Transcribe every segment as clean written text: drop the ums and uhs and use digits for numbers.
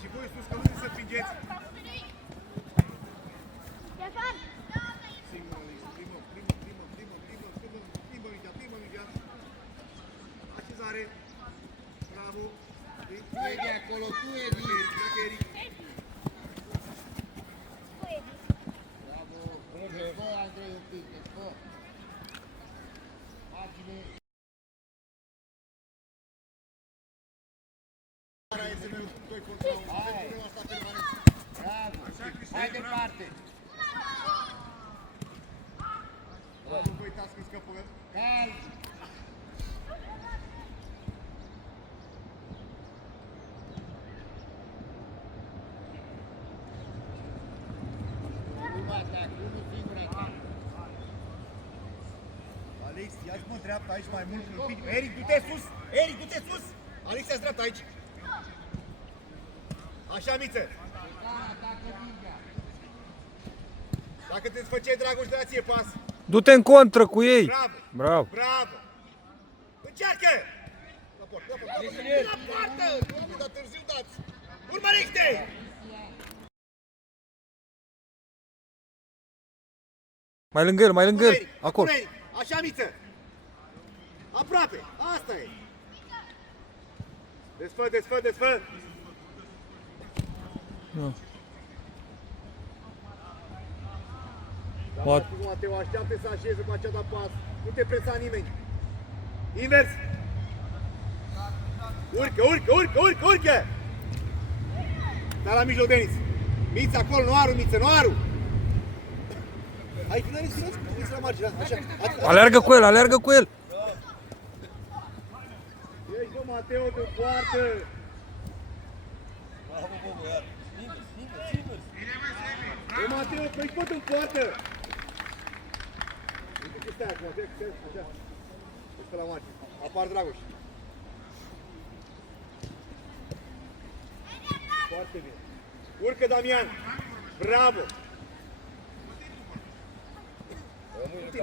și voi sus, că nu să împingeți. Primă mingea. Așezare. Bravo. Edi acolo, tu Edi. Bravo. Fă, Andrei, un pic, fă. Margine. Hai. Bravo. Hai departe. Nu vă uitați când scăpă. Calm. Alex, ia-și mă dreapta aici mai mult. Eric, du-te sus! Eric, du-te sus! Alex, ia-și dreapta aici. Așa, Miță. Dacă te-ți făceai Dragoș, de la ție pas. Du-te în contră cu ei! Bravo! Bravo! Bravo! Încearcă! La poartă! La poartă! Doamne, dar târziu dați! Urmărește! Mai lângă el, mai lângă el! Acolo! Așa, Miță! Aproape! Asta e! Desfă, desfă, desfă! Nu. Mateo, așteaptă să așeze cu acea da pas. Nu te presa nimeni. Invers! Urcă, urcă, urcă, urcă, urcă! Da la mijloc, Denis. Miță acolo, Noaru, Miță, Noaru! Hai, finaliți, Miță la margine, așa. Aleargă cu el, aleargă cu el! Ești, bă, Mateo, de poartă! Bravo, bă, iar. Invers. Bă, Mateo, păi pot în poartă! Uite că stai acum, așa. Este la margine. Apar Dragoș. Foarte bine. Urcă, Damian! Bravo!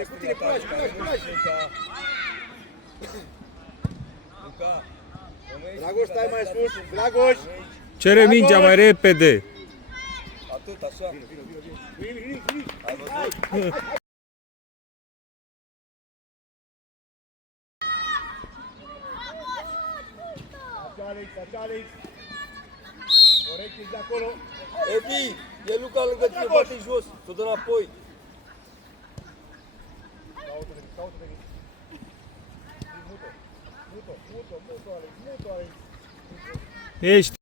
Cu tine, curaj! Dragoș, stai mai sus! Dragoș! Cere mingea mai repede! Atât, așa. Vini! Ai văzut? Așa, Alex! Corect, ești de acolo! Evi, e Luca lângă tine, bate jos, să dă înapoi. Caută-te, Mută, Alex! Ești!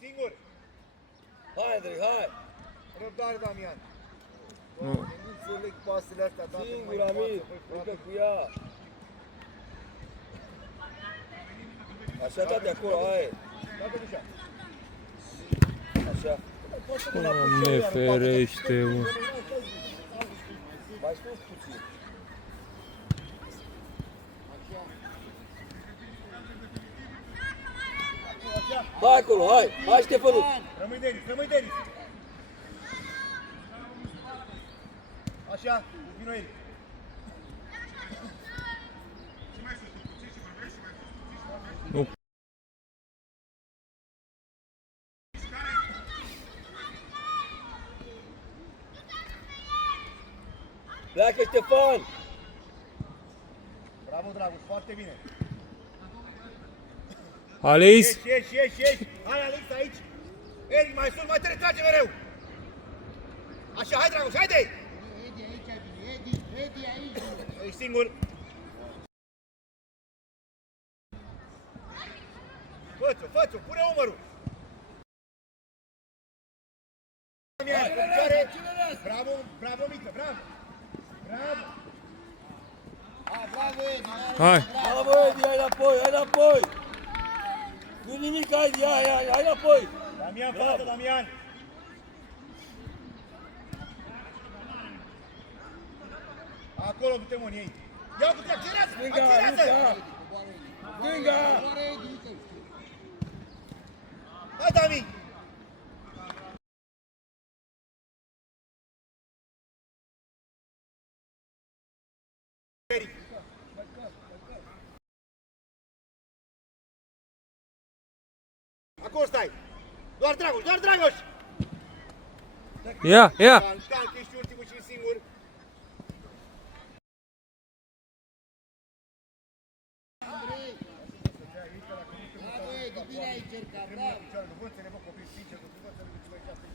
Singur! Hai, Andrei, hai! Răbdare, Damian! Nu. Nu înțeleg pasele astea date Singur, mai în amic, față, urcă cu ea. Așa, da, de acolo, hai. Dată-l așa! Așa. Doamne ferește, mă! Mai sus puțin. Hai acolo, hai Ștefănuț! Rămâi Denis! Așa, vino el! Nu. Pleacă, Ștefan! Bravo, Dragoș, foarte bine! Alex! Ieși! Hai, Alex, aici! Eric, mai sus, mai te retrage mereu! Așa, hai, Dragoș, haide! Edi aici vine, Edi aici vine. Ești singur! Fă-ți-o, pune umărul! Bravo, Mică, bravo! Bravo, Edi. Hai! Bravo, Edi, hai înapoi! Nu nimic, Edi, hai înapoi! Damian, față, Damian! Acolo du-te, mă, în ei! Ia-o cu tine, acționează! Stânga! Hai, Dami! Acolo stai! Doar Dragoș, doar Dragoș! Ia, ia! Calc, ești ultimul și singur. Andrei! Bravo, Edi, bine ai încercat, bravo! Învăță-ne, bă, copii, sincer, învăță-ne ce mai șapte.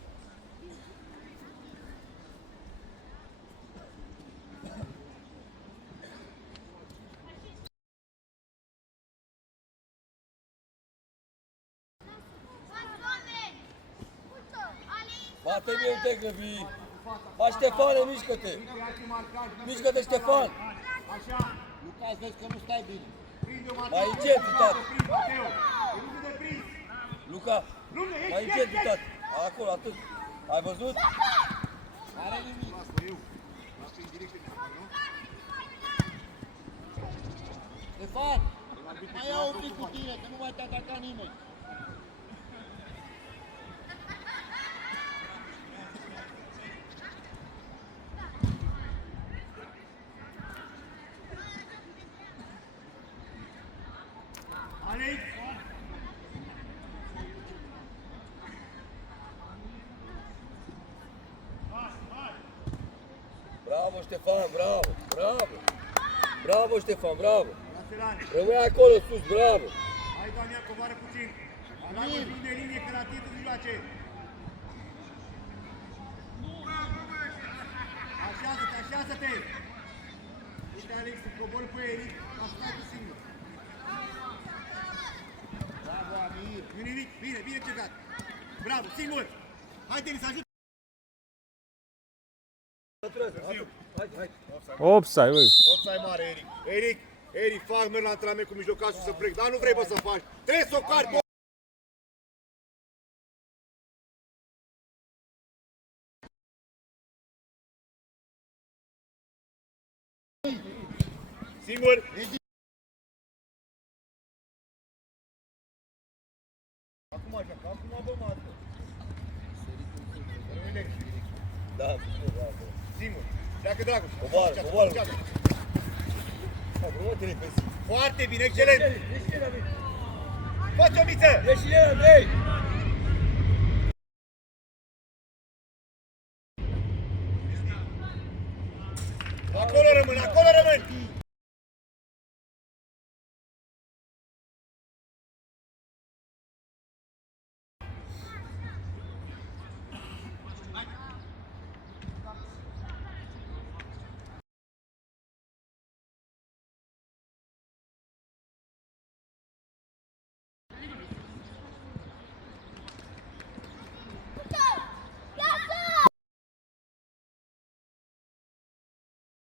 Bate bine un tec, Levi. Hai, Ștefane, mișcă-te. Mișcă-te, Ștefan. Așa, Lucas, vezi că nu stai bine. prinde-o, Mai încet, tată. Prinde, Mateo. E nu de prins. Luca, mai încet, tată. Acolo, atât. Ai văzut? Are nimic. Lasă eu. Lasă în direcție de afară, nu? Ștefan, mai ia un pic cu tine, că nu mai te ataca nimeni. Alex! Bravo, Ștefan, bravo, bravo. Bravo, Ștefan, bravo. Național. Rămâi acolo sus, bravo. Hai, Daniel, coboară puțin. Alago, vine linie, că la tine nu joace. Așează-te, așează-te! Uite, Alex, cobori pe Eric, ca stai tu singur. Bravo, Amir. Nu nimic, bine, bine încercat. Bravo, singur! Hai, Denis, ajută! Hai. Offside, ui. Offside mare, Eric. Eric, fac, merg la antrenament cu mijlocașul să plec, dar nu vrei, bă, să faci. Trebuie să o cari, bă! Singur! Acum așa, că acum bă, mă atât. Da, bravo. Singur. Pleacă Dragoș. Coboară. Foarte bine, excelent! Ieși el, David. Fă-ți o miță! Ieși el, Andrei. Acolo rămân, acolo rămân!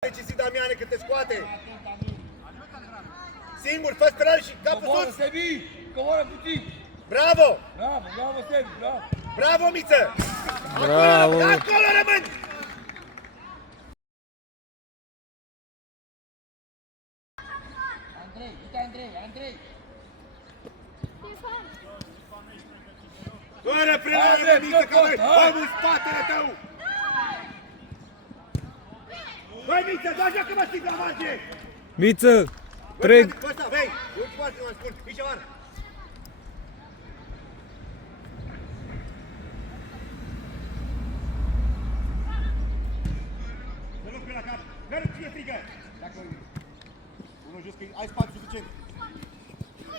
Decisiv, Damiane, când te scoate! Singur, fă spirale și capul Coboară, sus! Sebi. Coboară puțin. Bravo! Bravo, Sebi, bravo. Bravo, Miță! Bravo! Acolo rămân! Andrei, uite Andrei. Fără preluare, Miță, că noi am în spatele tău! Băi, Miță, doar joacă mă stic la marge! Miță, trec. Ăsta, vei! Eu cu parte, mă spun, mici avar! Să nu la cap! Merg, cine strigă! Dacă unul jos, că ai spațiu suficient!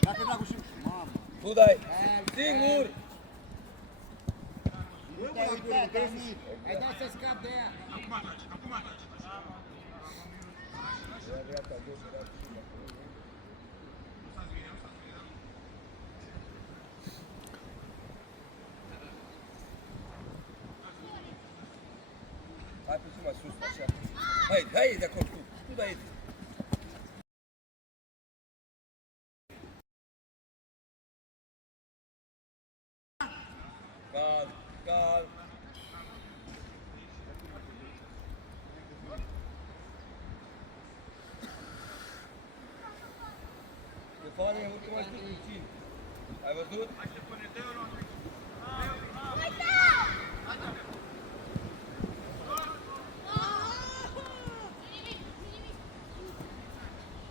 Dacă Dragoș și... Mamă! Tu dai. Singur. Te-ai uitat, Amir. Ai dat să scap de ea. Hai puțin mai sus, așa. Hai de acolo, tu de aici. Calm. Stefane, urcă mai sus puțin. Ai văzut?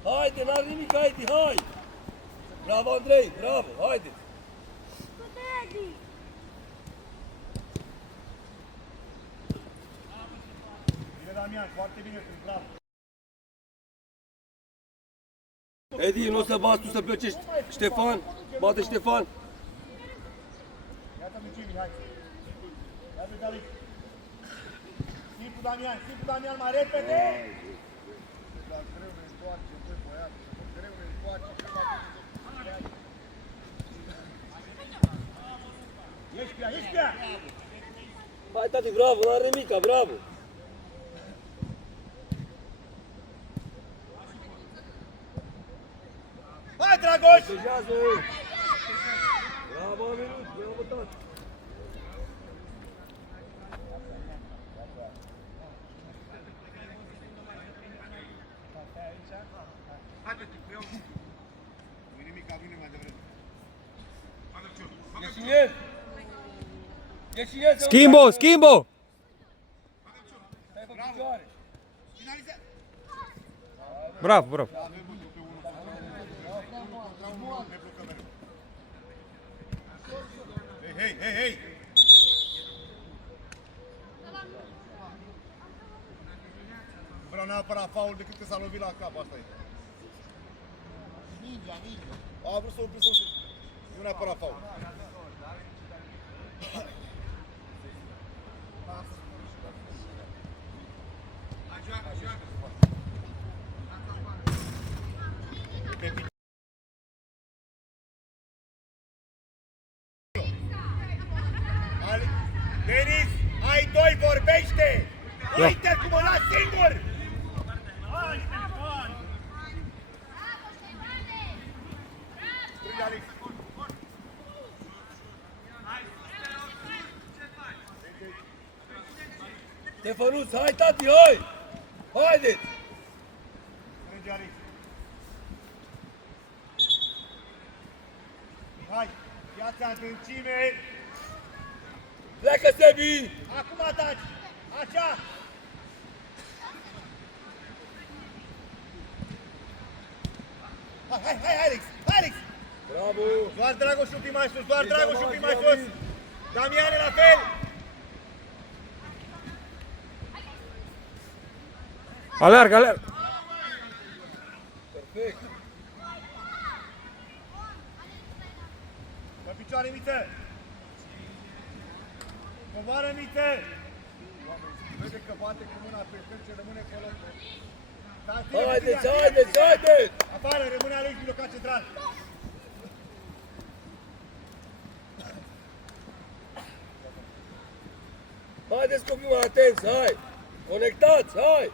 Haide, n-are nimic, haide, hai! Bravo, Andrei, bravo, haide! Damian, foarte bine, bravo. Edi, nu o să bați tu să plăcești. Ștefan, bate Ștefan. Iată-mi Jimmy, hai. Iată David. Simplu Damian, mai repede! Dar greu ne întoarce, băi, băiatul. Greu ne întoarce. Ești pe ea! Hai, tati, bravo, n-are nimica, bravo. Hai, Dragoș! Protejează! Bravo, Aminut, bravo, tati. Nu-i nimic, vine mai devreme. Ieși în el! Ieși în el! Schimbo! Stai pe picioare! Finalizează! Bravo. Hei! Nu vreau neapărat faul decât că s-a lovit la cap, asta e. Mingea. A vrut să o opri să nu neapărat faul. Denis, ai doi, vorbește! Uite cum o las singur! Strânge, Alex! Ștefănuț, hai, tati, hai! Haideți! Strânge, Alex! Hai, ia-ți adâncime! Pleacă, Sebi! Acum ataci! Așa! Hai, Alex! Bravo! Doar Dragoș un pic mai sus, Damiane la fel! Alerg! Perfect! Pe picioare, Mițe! Coboară, Mițe! Vede că bate cu mâna pe cât ce rămâne pe loc. Haideți! Afară, rămâne Alex blocat central. Haideți, copii, mai atenți, hai! Conectați, hai!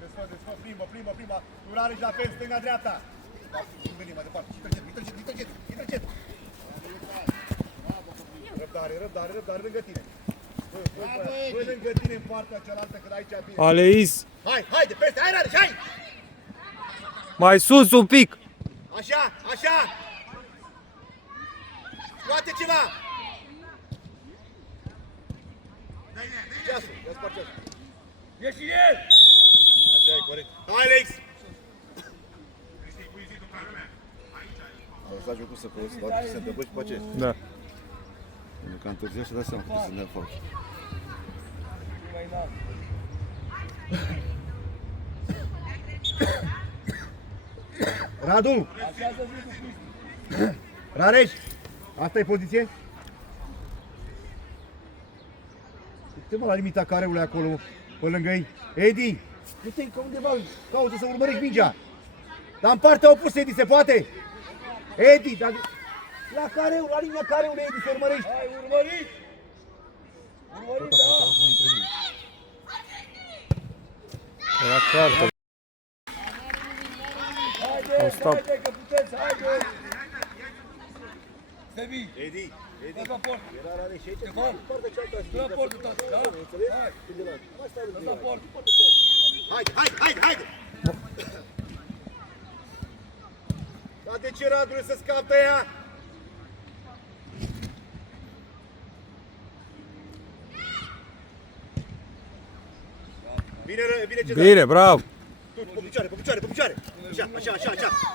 Desfă, plimbă. Turare și la fel, stânga-dreapta. Veni mai departe. Și trăget. Răbdare lângă tine. Bă, lângă tine în partea cealaltă, că aici bine. Aleis! Hai, de peste, hai, Rareș, hai! Mai sus un pic! Așa! Scoate ceva! Ceasul, ia spart ceasul. Ieși el! Așa e, corect. Hai, Alex! Am lăsat jocul să se întâmplă și pe aceea. Da. Pentru că întârzia și dai seama că se ne fac. Mai înalt. Radu! Așează zi cu Cristi. Rareș! Asta e poziție? Uite-mă la limita careului acolo, pe lângă ei. Edi! Uite-i că undeva caută să urmărești mingea. Dar în partea opusă, Edi, se poate? Edi, dar... La careu, la linia careului, Edi, să urmărești. Hai, urmăriți! Urmăriți, da! Era cartă. Haide, că puteți, haide! Sebi, Edi, dă la port! era Rareș aici. Ștefan, dă la portul, tati, da? Hai, dă la port! Haide! Dar de ce Radule să scapă ea? Bine, Cezar. Bine, bravo! Pe picioare.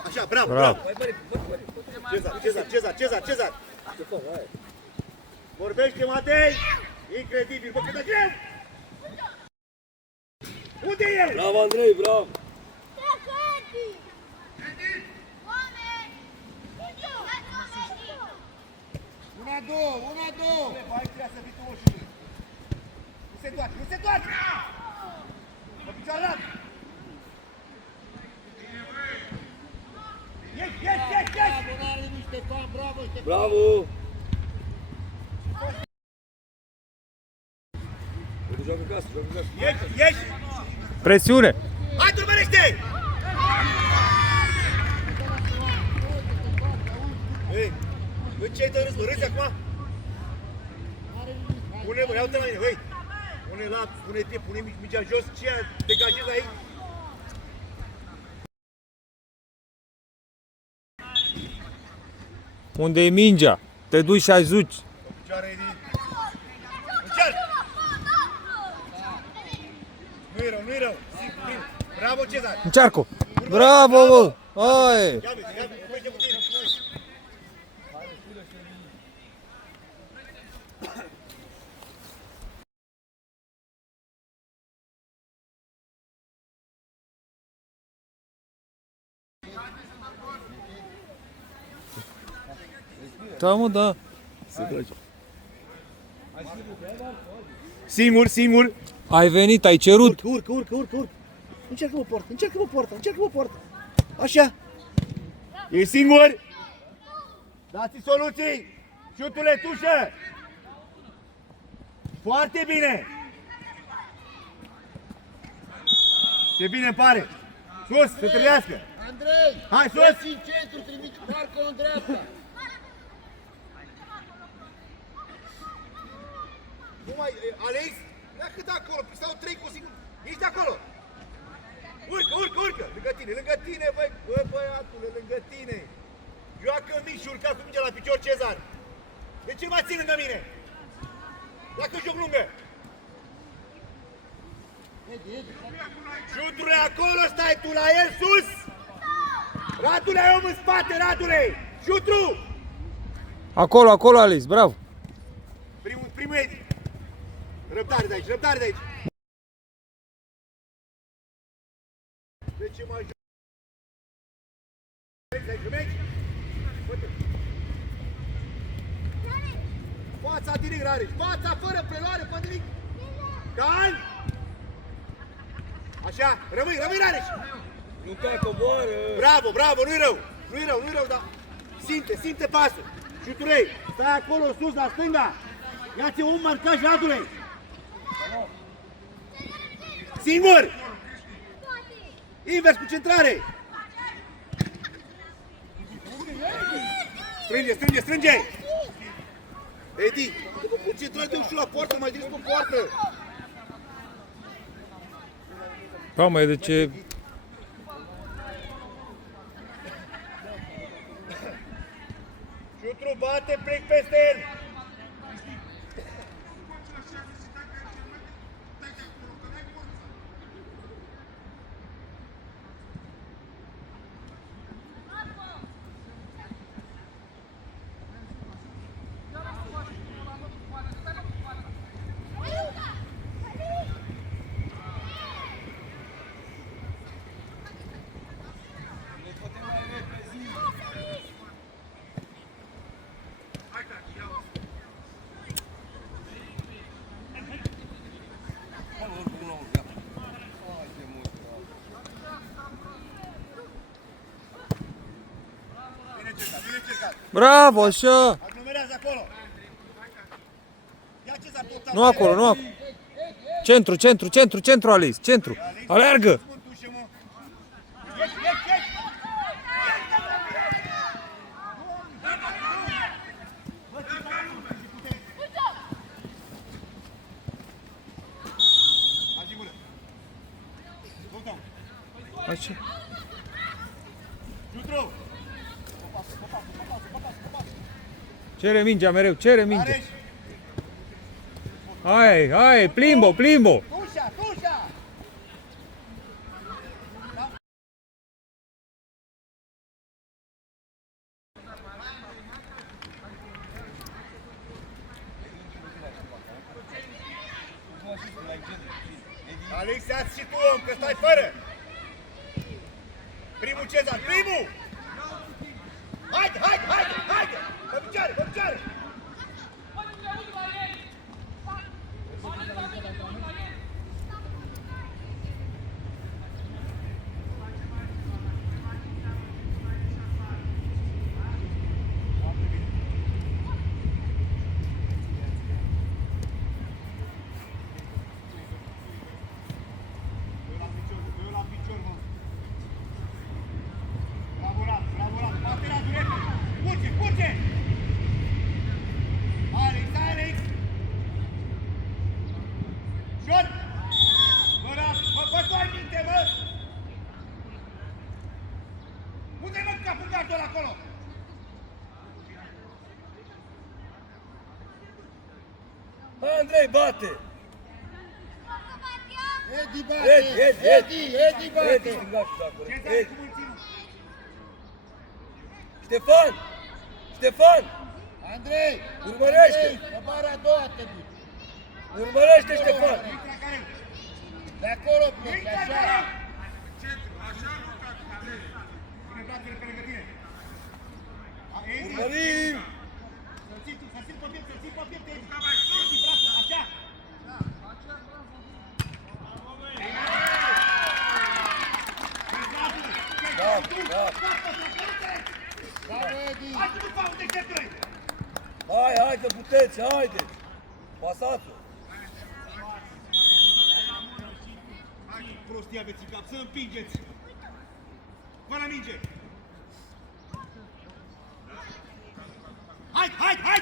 Așa, bravo. Mai bări! Cezar. Vorbește, Matei! Incredibil, bă, cât de greu! Unde e el? Bravo, Andrei, bravo! Una, două, una, două! Mai trebuie să fii tu și nu se toate, nu se toate! Mă picioare lat! Ieși, ieși, ieși, ieși! Bravo, n-are nici Ștefan, bravo, Ștefan! Bravo! Joacă casă, joacă casă. Ieși, ieși! Presiune. Hai, turmărește! Ei, în ce ai tărâs, mă, râzi acum? Pune, mă, ia-uite la mine, hei! Pune la, pune-te, pune mingea jos, ce degajezi aici? Unde e mingea? Te duci și ajuci. Picioare, Edi. Încerc! Nu-i rău, nu-i rău. Sigur, bravo, Cezar! Încearcă. Bravo, bă. Hai. Ia vezi, merge puțin. Da, mă, da. Singur, singur. Ai venit, ai cerut. Urcă. Încearcă-mă poartă, încearcă-mă poartă. Așa. E singur. Dați soluții. Șutule, tușă. Foarte bine. Ce bine îmi pare. Sus, să trăiască. Andrei! Hai, sus! Mergi în centru, trimite parcă în dreapta! Nu mai, Alex, ia cât acolo, stau 3 cu singur. Ești acolo. Urcă, lângă tine, băiatule, lângă tine. Joacă mic și urca cu mingea la picior, Cezar. De ce mă ții lângă mine? Dacă joc lungă. Șuturile acolo, stai tu la el sus. Radule, ai om în spate, Radule. Șutru. Acolo, Alice, bravo. Primul Edi. Răbdare de aici. De ce mai joc? Mergi? Fața direct, Rareș. Fața fără preluare, fără nimic. Calm! Așa, rămâi, Rareș. Luca, coboară! Bravo, nu-i rău, dar simte pasul. Șuturei, stai acolo sus, la stânga. Ia-ți un marcaj, Radule. Singur! Invers cu centrare. Strânge! Edi, concentrate-te ușor la poartă, mai direct pe poartă. Pa, mai de ce... Șutru bate, plec peste el. Bravo, așa. Aglomerează acolo. Ia Cezar, tot Nu acolo. Centru, Alice, centru. Alergă. Așa. Cere mingea mereu, cere mingea. Hai, plimbo. Tușa! Alex, ia-ți și tu, om, că stai fără! Primul Cezar, primul! Haide, haide, haide, haide! Pe picioare, pe picioare! Hai, Andrei, bate! Edi bate! Edi bate! Edi! Ștefan! Ștefan! Andrei! Urmărește! Pe bara a doua te duci. Urmărește, Ștefan! De acolo pleci, așa. Urmărim! Bravo, Edi! Hai, hai că puteți, haideți! Pasați-o! Hai, prostia aveți în cap, să împingeți! Fără minge! Hai, hai, hai!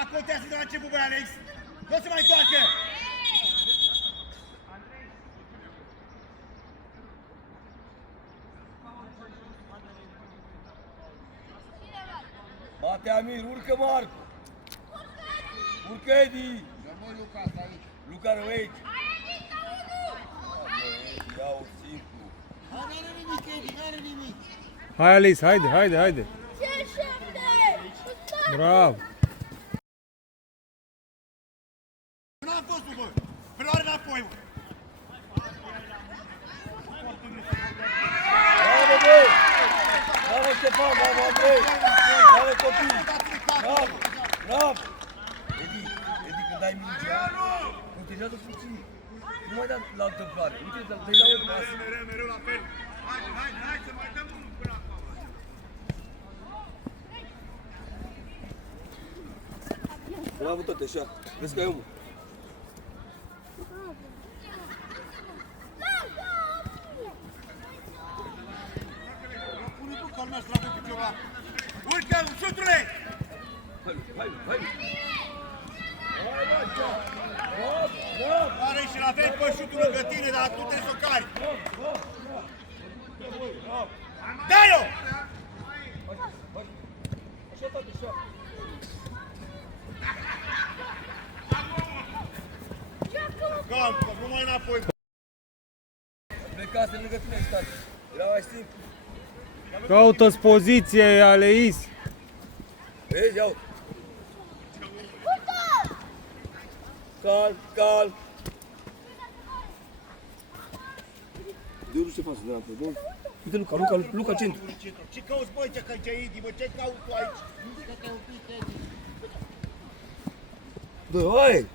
Acolo te-ați de la început, băi, Alex! Nu se mai întoarcă! Bate Amir, urcă Marcu! Urcă Edi! Rămâi Lucas aici. Luca, rău aici! Ia-o simplu! N-are nimic, Edi, n-are nimic. Hai, Alice, haide, haide, haide. Bravo. N-am fost, bă! Preoare înapoi, bă! Bravo, bă! Bravo, Ștefan! Bravo, Andrei! Bravo, copii! Bravo! Bravo! Edi, Edi, când ai mingea, protejează puțin. Nu mai da la întâmplare. Uite, dă-i la o pasă. Mereu la fel! Hai, să mai dăm unul până acum! Bravo, tot așa. Vezi că e omul. Pune tu că urmează la pe piciorul ăla! Urcă, șutule! Hai, hai! Are și la fel pe șutul lângă tine, dar tu trebuie să o cari! Dai-o! Așa, tot așa. Calm, nu mai înapoi! Plecase lângă tine, stai. Era mai simplu. Caută-ți poziție, Aleis. Vezi, iau. Calm, calm. De unde ce faci de la acolo? Uite Luca, centru. Ce cauți, băi, ce aici e Edi, bă, ce cauți tu aici? Mișcă-te un pic, Edi. Bă, hai!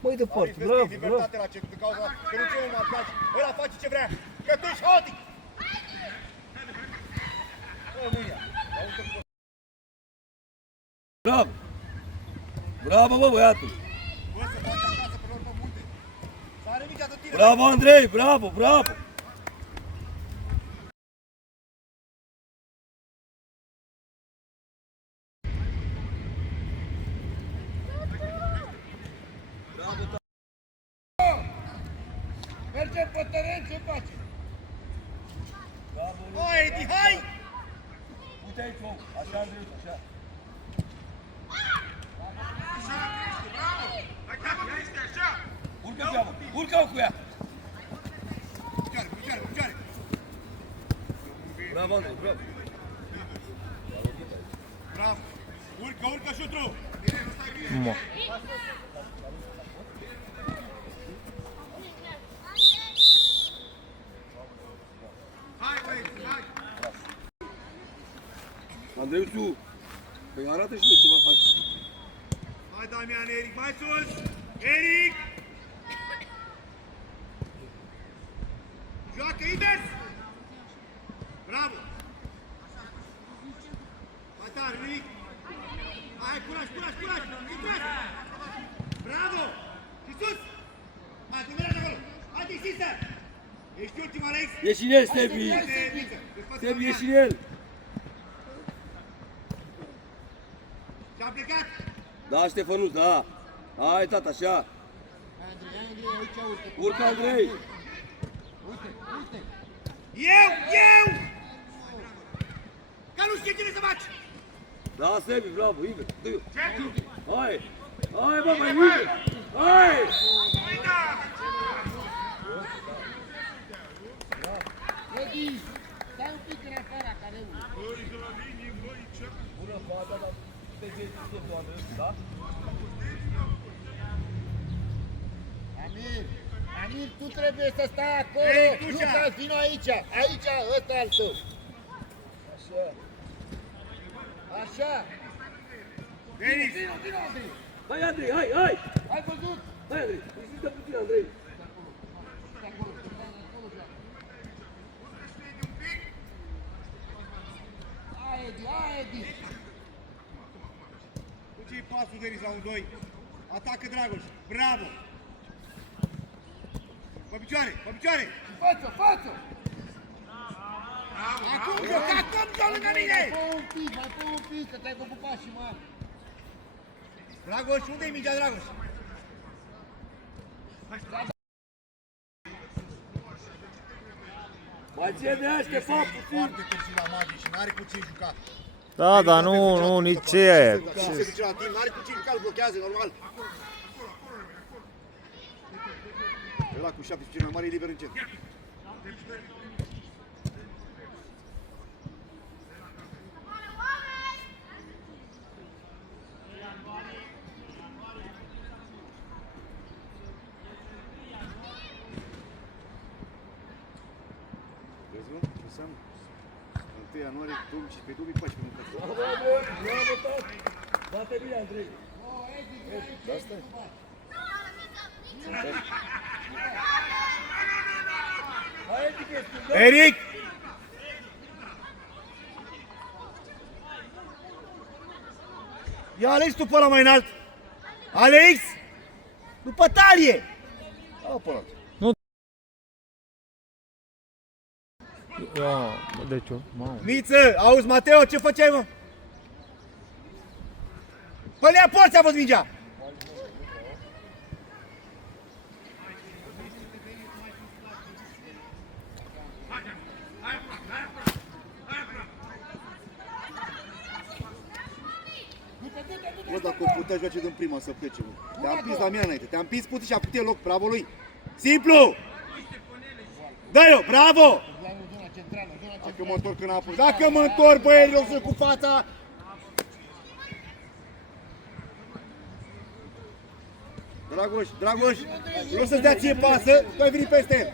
Mai departe, Vezi bravo, că e bravo. libertate la ce, din cauza că nu ți-e un marcaj, ăla face ce vrea, că tu ești haotic! Bravo! Bravo, bă, băiatul! Bă, să faci acasă pe lor pe munte! Să are mingea de tine! Bravo, Andrei, bravo, bravo! Mergem pe teren, ce faci? Bravo, Luca! Hai, Edi, hai! Uite aici, om, așa, Andrei, așa. Urcă cu ea, mă, urcă cu ea! Picioare, picioare, picioare! Bravo, Andrei, bravo! Bravo! Urcă, urcă șutul! Mo. Andreiuțu, păi arată și noi ceva, hai. Hai Damian, Eric, mai sus! Eric! Joacă invers! Bravo! Mai tare, Eric! Hai, curaj, curaj, curaj! Curaj! Bravo! Și sus! Hai, dumerează acolo! Hai, insistă! Ești ultim, Alex! Ieși în el, Stebi! Stebi, ieși în el! Și-a plecat! Da, Ștefănuț, da! Hai, tata, așa! Andrei, aici urcă. Urcă, Andrei! Uite, uite. Eu! Că nu știi cine să faci! Da, Stebi, bravo, invers! Dă-i-o! Hai! Hai, bă, mai invers! Hai! Edi, stai un pic în afara careului. Bună fata, dar te găsește doamne, da? Amir, tu trebuie să stai acolo. Ei, tu ce? Lucas, vino aici. Aici, ăsta al tău. Așa. Așa. Eric! Vino, Andrei. Hai, Andrei, hai, hai! Ai văzut? Hai, Andrei, insistă puțin, Andrei! Stai acolo, joacă. Hai, Edi, hai, Edi. Cu ce-i pasul Denis la un 2? Atacă Dragoș! Bravo! Pe picioare! Pe picioare! Față, față. Acum joc! Acum joc lângă mine! Mai pui un pic, că te-ai făcut pașii mari. Dragoș, unde-i mingea, Dragoș? Mai ție de aia, Ștefan, puțin! Foarte târziu la Magi și n-are cu ce juca. Da, dar nu, nici ce. Se duce la timp, n-are cu ce juca, îl blochează, normal. Ăla cu 17 mai mare e liber încet. Vezi, mă? Ce înseamnă? 1 ianuarie 2015, 2014 mâncați. Bravo, bravo, tati! Bate bine, Andrei! Da, asta e. Hai, Edi, că ești, da? Eric! Ia Alex tu pe ăla mai înalt! Alex! După talie! Ia pe ăla. Deci, mamă. Miță, auzi Mateo, ce făceai, mă? Pe lea porți a fost mingea! Bă, dacă o putea joace din prima să plece, mă. Te-am împins la mine înainte, te-am împins puțin și a putut loc, bravo lui! Simplu! Dă-i-o, bravo! Zona centrală, zona centrală. Dacă mă întorc înapoi, dacă mă întorc, băierilor, sunt cu fața! Dragoș, Dragoș, nu să-ți dea ție pasă, tu ai venit peste el.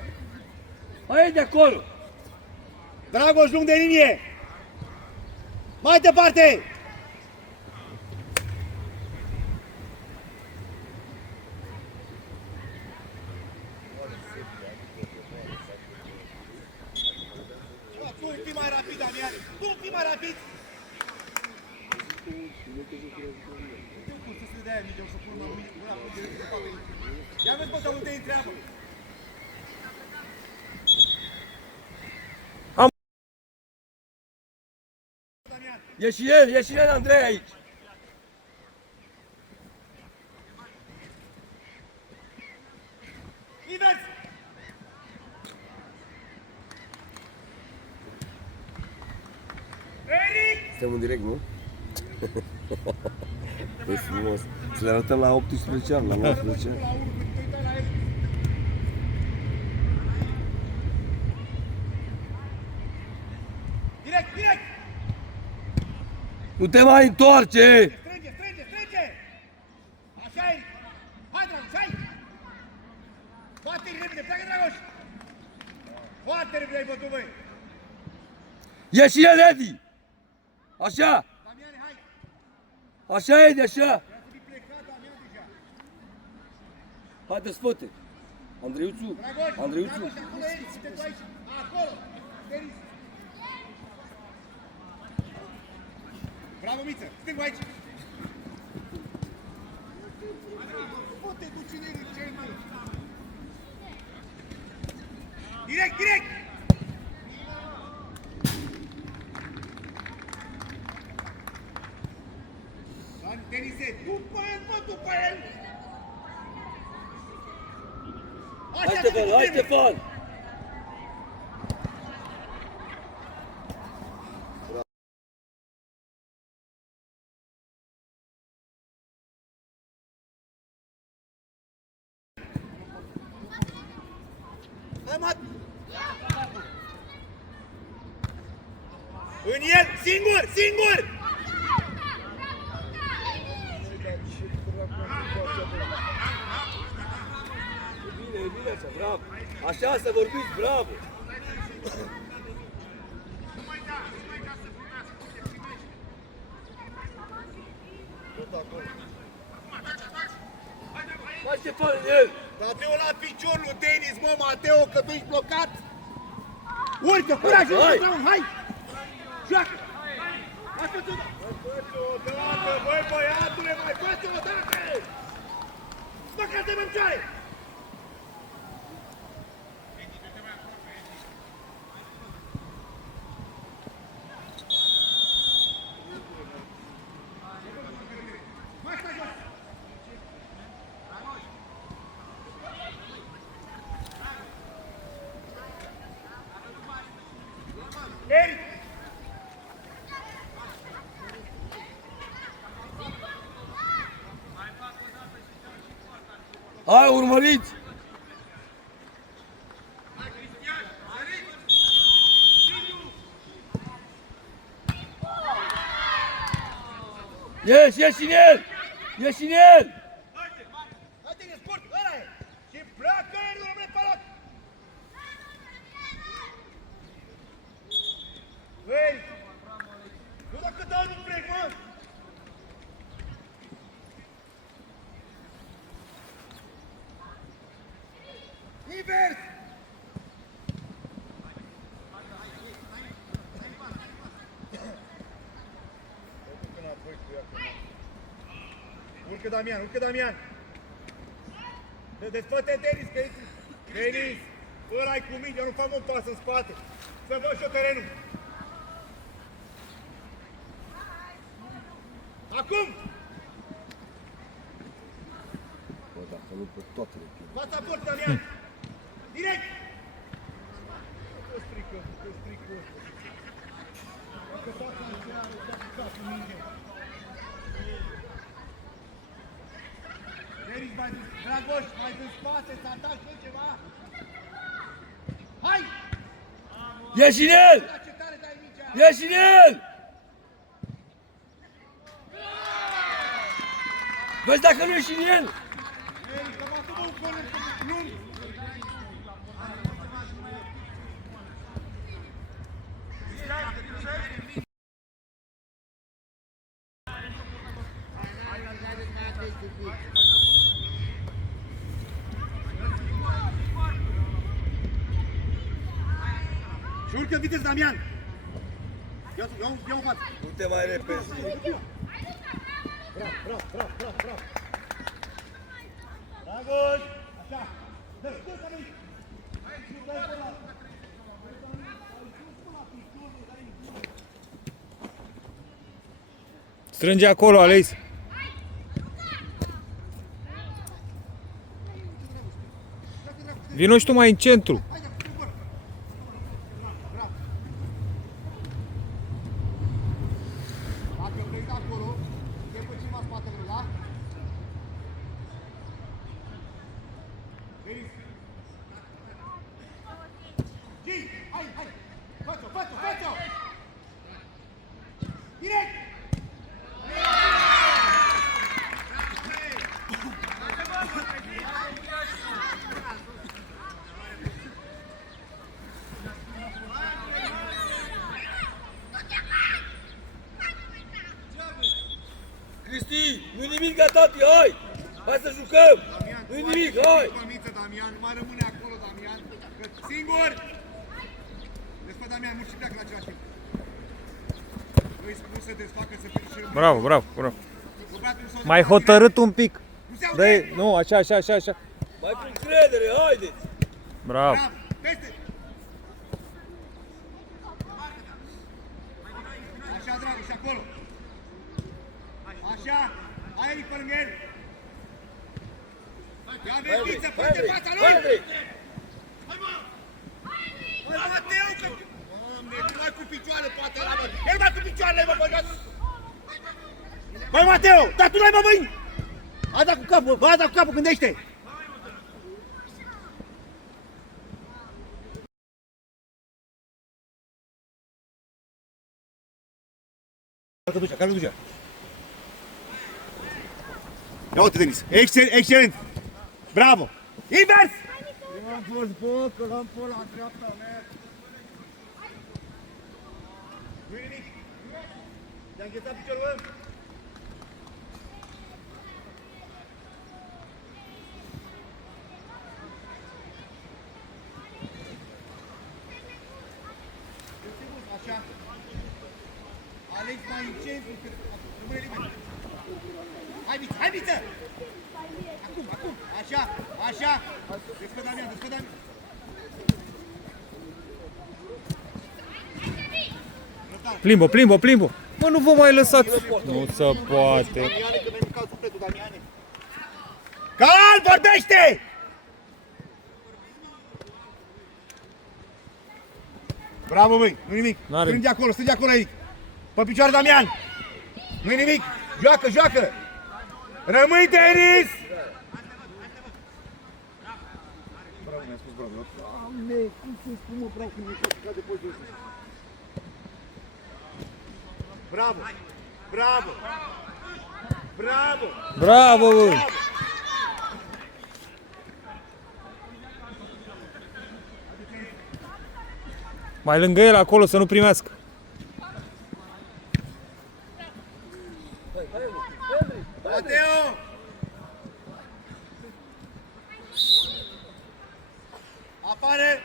Hai, de acolo! Dragoș, lung de linie! Mai departe! Tu un pic mai rapid, Damian! Tu un pic mai rapid! Cum să se dea aia, Miguel, să pun mâna pe direct de fapt. Ia vezi, bă, să unde îi treabă! Ieși el, Andrei, aici! Invers! Eric! Suntem în direct, nu? E frumos. Să le arătăm la 18 ani, la 19 ani. Direct, direct! Nu te mai întoarce! Strânge, strânge, strânge! Așa e! Hai, Dragoș, hai! Foarte repede, pleacă, Dragoș! Foarte repede ai bătut, băi! Ieși el, Edi! Așa! Damiane, hai! Așa e de așa! Trebuie să fii plecat, Damian, deja. Hai de spate! Andreiuțu! Dragoș, Andreiuțu! Dragoș, acolo ești, uite tu aici. Acolo! Denis. Bravo, Miță! Stângul aici! Poate cu cine e cel mai... Direct, direct! Denise, după el, mă, după el! Hai Ștefan, hai Ștefan! Hai, mat! În el, singur, singur! E bine așa, bravo! Așa să vorbiți, bravo! Hai Ștefan în el! Mateo la picior lui Denis, mă, Mateo, că tu ești blocat! Urcă, curaj, Hai! urcă, hai! Joacă! Hai, fă-ți o dată, băi, băiatule, mai fă-ți o dată! Bă, că te mâncai! Eric! Hai, urmăriți! Ieși, ieși în el! Ieși în el! Haide, e scurt, ăla e! Și pleacă el, domnule, pe loc! Eric! Nu dacă dau un break, mă! Invers! Urcă Damian, urcă Damian! Despă-te, Denis, că ești... Denis! Ăla-i cu mingea, nu fac un pas în spate! Să văd și eu terenul! Acum! Bă, dacă nu pe toate le pierd. Fața porții, Damian! Direct! Că strică, că strică. Dacă fața aceea, să cu minge. Denis, mai din... Dragoș, mai din spate, să ataci pe ceva! Hai! Ieși în el! Ce tare dai mingea! Ieși în el! Vezi dacă nu ieși în el! Eric, că m-a făcut un corner lung! Și urcă viteză, Damian! Ia-o în față! Nu te mai repezi. Bravo, bravo, bravo, bravo, bravo! Dragoș! Așa! Dă, dă, dă, Strânge acolo, Alex. Vino și tu mai în centru. Dacă pleci de acolo, te păcim la spatele, da? Denis! Gii! Hai, hai! Fă-ți-o, fă-ți-o, fă-ți-o! Direct! Nu-i nimic, tati, hai! Hai să jucăm! Nu-i nimic, hai! Pămiță, Damian, mai rămâne acolo, Damian. Că singur! Deci pe Damian, nu și pleacă la același timp. Nu-i spun să desfacă, să fie și Bravo, bravo, bravo. Mai hotărât un pic. Dă-i, nu, așa, așa, așa, așa. Mai cu încredere, haideți! Bravo. Peste! Așa, dragă, și acolo. Așa, hai Eric pe lângă el. Ia vertiță, pune fața lui! Băi, Mateu, că... Doamne, tu mai cu picioare poate ăla, bă! El mai cu picioarele, bă, băgați! Băi, Mateu, dar tu n-ai, mă, mâini! A dat cu capul, bă, a dat cu capul, gândește! Care ducea? Ia uite, Denis. Excelent! Bravo! Invers! Am fost bă, că l-am pus la dreapta mea. Nu-i nimic. Te-a înghețat piciorul ăla? Așa. Alex mai încet, rămâne liber. Hai, Miță, hai, Miță! Acum, acum, așa, așa. Descă Damian, descă Damian. Plimbă, plimbă, plimbă. Mă, nu vă mai lăsați. Nu se poate. Damiane, că mi-ai mâncat sufletul, Damiane. Cal, vorbește! Bravo, băi, nu nimic. Strânge acolo, Eric. Pe picioare, Damian. Nu-i nimic. Joacă, joacă. Rămâi, Denis! Bravo, mi-a spus bravo. Doamne, cum să-i spun, mă, bravo, când mi-e căcat de poți de ăsta. Bravo! Bravo! Bravo! Bravo, bă. Mai lângă el acolo să nu primească. Mateo! Apare!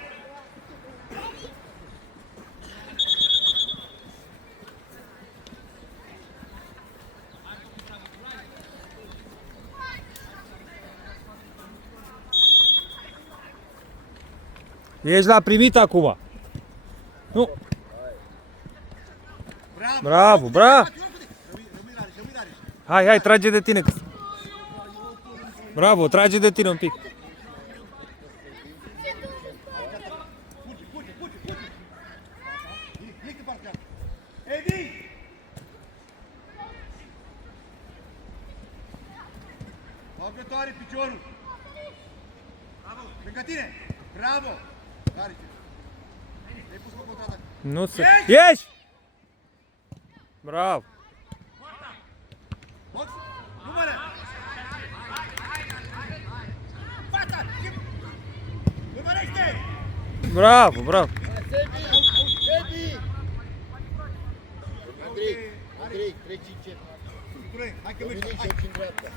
Ești la primit acum. Nu. Bravo, bravo. Hai, hai, trage de tine. Bravo, trage de tine un pic. Edi! Bagătoare piciorul! Bravo! Lângă tine! Bravo! Ai pus pe contraatac! Nu se... Ieși! Bravo! Box! Numără! Fața! Urmărește! Bravo, bravo! Sebi! Andrei, treci încet. Hai că Dominici, mergi! aici în dreapta.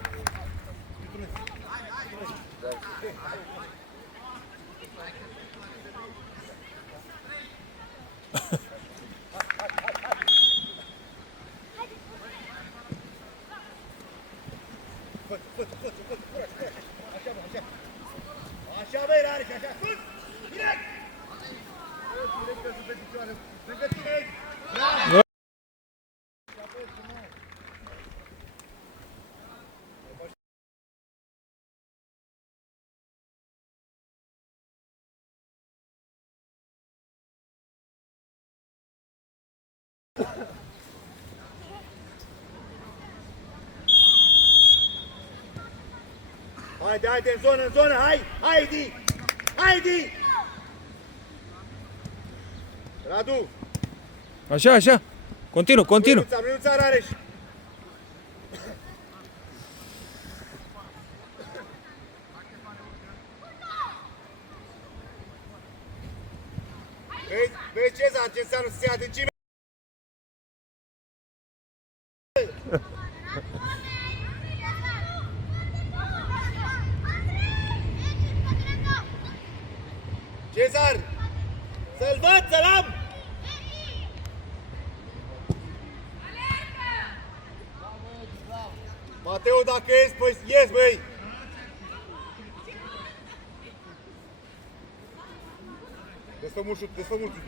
Așa, băi, Rareș, așa! Sus! Direct! Direct, că sunt pe picioare! Lângă tine! Bravo! Haide, haide, în zonă, hai! Hai, Edi! Hai, Edi! Radu! Așa, așa. Continuu, continuu. Mânuța, Rareș! Vezi, Cezar, ce înseamnă să se ia adâncime? Cezar! Să-l văd, să-l am! Mateo, dacă ies, păi ies, băi! Desfă mult șut, desfă mult șut.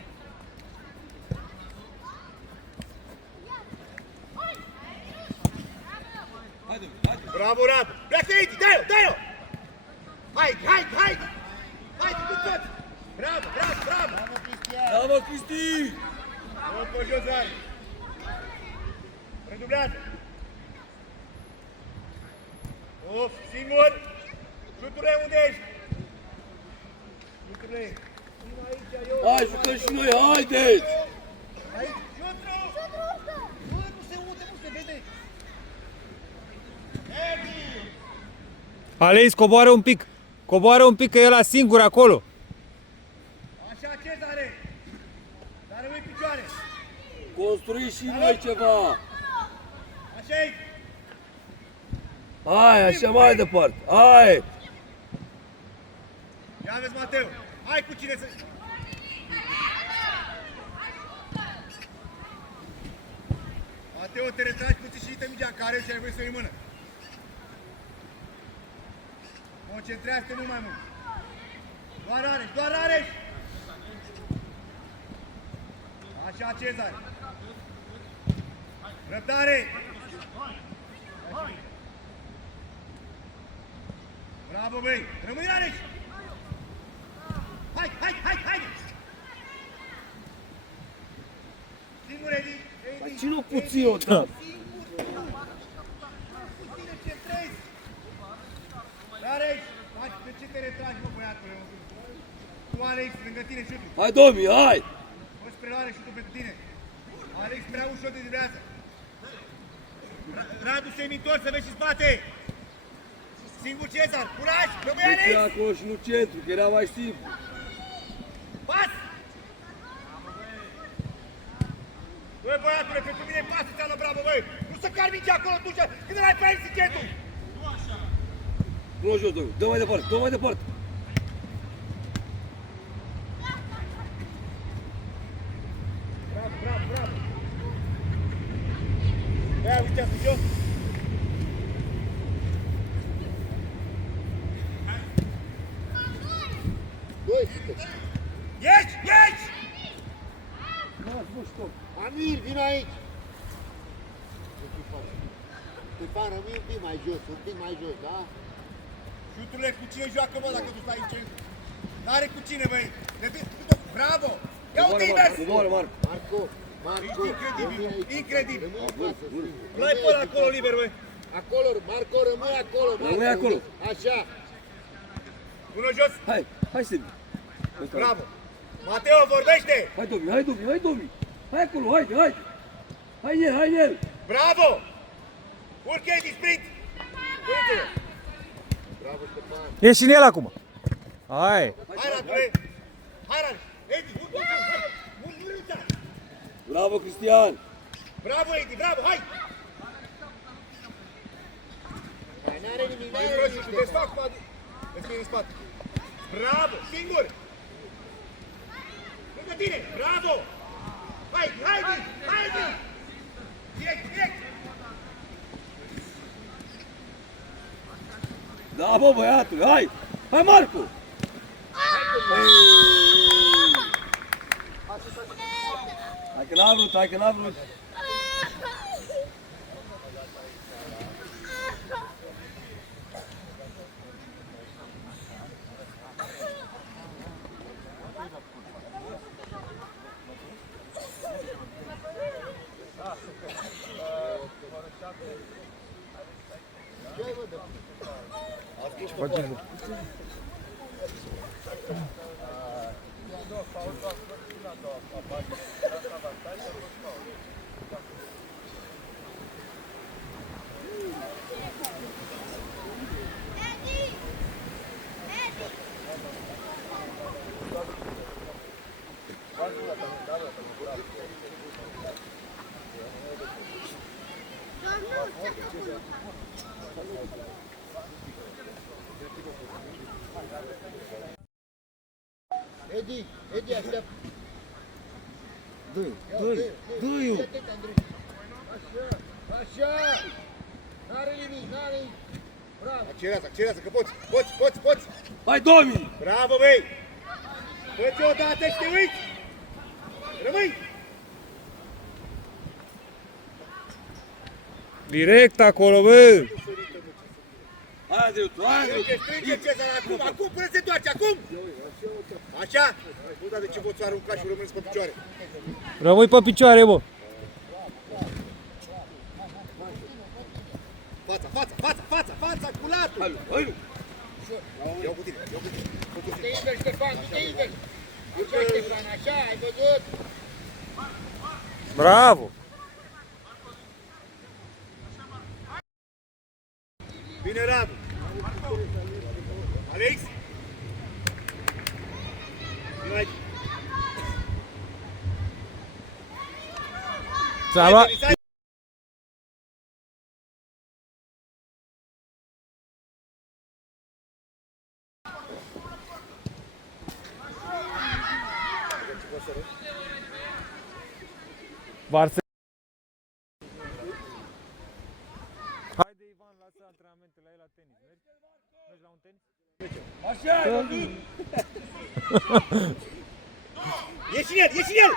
Bravo, Radu! Pleacă, Edi, dă-i-o, dă-i-o! Haide, haide, haide! Haide, cu toți! Bravo, bravo, bravo! Bravo, Cristian! Bravo, Cristi! Bravo, pe jos, Radu! Redublează! Of, singur! Șuturile unde ești? Șuturile! Vino aici, eu! Hai, jucăm și noi, haideți! Aici, șutru! Nu se uite, nu se vede! Edi! Alei, coboară un pic. Coboară un pic, că e ăla singur acolo. Așa, Cezare! Dar rămâi picioare! Construi și noi ceva! Așa-i! Hai, așa mai departe, hai! Ia vezi, Mateu! Hai cu cine să... Mateo, te retragi puțin și dă mingea în care și ai voie să o iei în mână. Concentrează-te mult mai mult. Doar Areș, doar Areș! Așa, Cezar! Răbdare! Bravo, băi! Rămâi, Areș! Hai, hai, hai, hai! Singur, Edi! Edi! Ține-o puțin, o dă! Puțin, centrezi! Areș! Hai, de ce te retragi, mă, băiatule? Tu, Alex, lângă tine șutul! Hai, Domi, hai! Mă spre Alex șutul pentru tine! Alex, prea ușor de driblează! Radu, semi-ntor, să vezi și spate! Singur Cezar, curaj, rămâi De ce Alex! acolo și nu centru, că era mai simplu. Pas! Băi, băiatule, pentru mine pas înseamnă bravo, băi! Nu să cari mingea acolo, tu, când îl ai pe aici, sigentul! Nu jos, Domi, dă mai departe, dă mai departe. Bravo, bravo, bravo! Ia, uite, sunt jos! Ieși, ieși! Amir, vino aici! Ștefan, rămâi un pic mai jos, un pic mai jos, da? Șuturile cu cine joacă, bă, dacă tu stai în centru? N-are cu cine, băi! Bravo! Ia uite invers! Coboară, Marco. Marco, Marco, Ești incredibil, rămâi aici. incredibil! Rămâi în față, singur. L-ai pe ăla acolo liber, băi! Acolo, Marco, rămâi acolo, Marco. Rămâi acolo. Așa. Pune-o jos! Hai, hai, Sebi. Bravo! Mateo, vorbește! Hai, Domi, hai, Domi, hai, Domi. Hai acolo, haide, haide. Hai în el, hai în el. Bravo! Urcă, Edi, sprint! Uite-o! Bravo, Ștefan. E și în el acum. Hai. Hai, Radule! Hai, Radu! Edi, urcă! Nu râța! Bravo, Cristian. Bravo, Edi, bravo, hai! Mai n-are nimic, Mai n-are jos, nimic, și desfac spate! Îți fie în spate! Bravo! Singur! Lângă tine! Bravo! Hai, hai, Edi! Hai, Edi! Direct, direct! Da, bă, băiatule, hai. Hai, Marco. Hai că n-a vrut, hai că n-a vrut. Edi, așteaptă. Dă-i-o! Așa! N-are nimic, n-are nimic. Bravo! Accelerează, că poți! Hai, Domi! Bravo, băi! Fă-ți odată și te uiți! Rămâi! Direct acolo, bă! Hai, Andreu, tu, hai, Andreu! Strânge, Cezar, acum, până se întoarce, acum! Așa? Nu, dar de ce poți să arunca și rămâneți pe picioare? Rămâi pe picioare, bă! Fața, cu latul! Hai, Iau cu tine. Du-te invers, Ștefan, du-te invers! Așa, Ștefan, așa, ai văzut? Bravo! Bine, Radu! Alex! Vino aici! S-a luat... Varsă. Haide, Ivan, lasă antrenamentele la el la tenis. Mergi la un tenis? Așa, ai văzut? Ieși în el!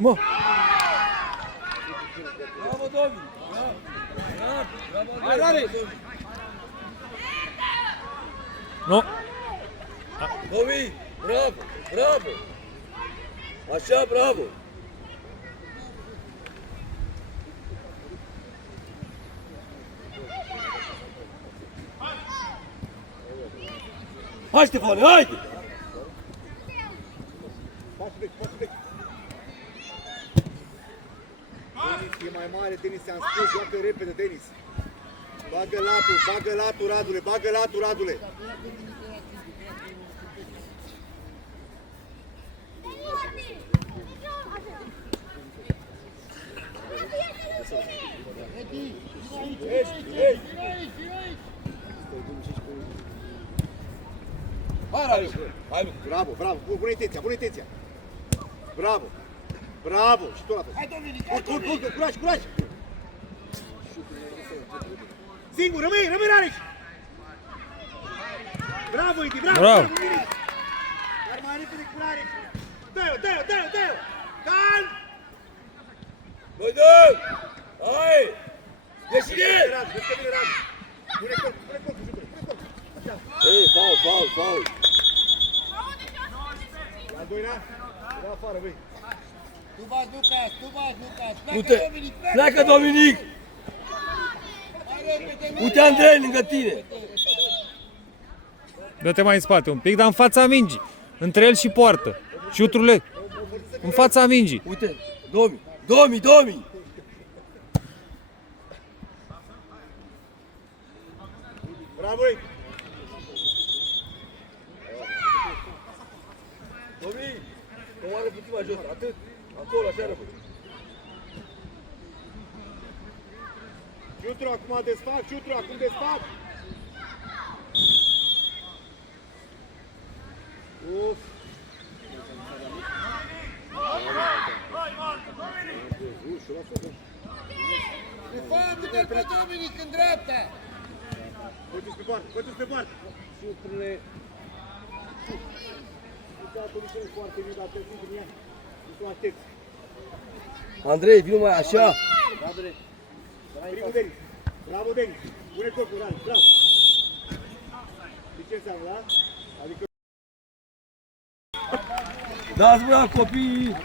Mă! Bravo, Domi! Bravo, Andrei! Nu! Domi, bravo! Așa, bravo! Hai, Ștefane, haide! Denis e mai mare, Denis, ți-am spus, joacă repede, Denis. Bagă latul, Radule. Hai, Radu! Hai, Lu! Bravo, bună intenția. Bravo, și tot la fel. Hai, Dominic, Curaj! Singur, rămâi, Rareș! Bravo, Edi, bravo! Dar mai repede cu Rareș! Dă-o! Calm! Băi, dă! Hai! Ieși-ne! Radu! Pune corpul, jucări! Așa! Ei, faul! La doilea? Era afară, băi! tu bați, Lucas! Du-te! Pleacă, Dominic! Mai repede, Uite, Andrei, lângă tine! Dă-te mai în spate un pic, dar în fața mingii. Între el și poartă. Șuturile în fața mingii. Uite, Domi! Bravo, Edi! Domi, comoară puțin mai jos, atât. Acolo, așa rămâi. Șutru, acum desfac! Uf! Ștefan, du-te-l pe Dominic în dreapta! Fă-ți pe poartă! Șutrurile... Nu foarte bine, dar trebuie să ia. Nu te aștepți. Andrei, vino mai așa. Primul Denis. Bravo, Denis. Pune corpul, Radu. Bravo. De ce înseamnă, da? Adică... Dați mâna copiii.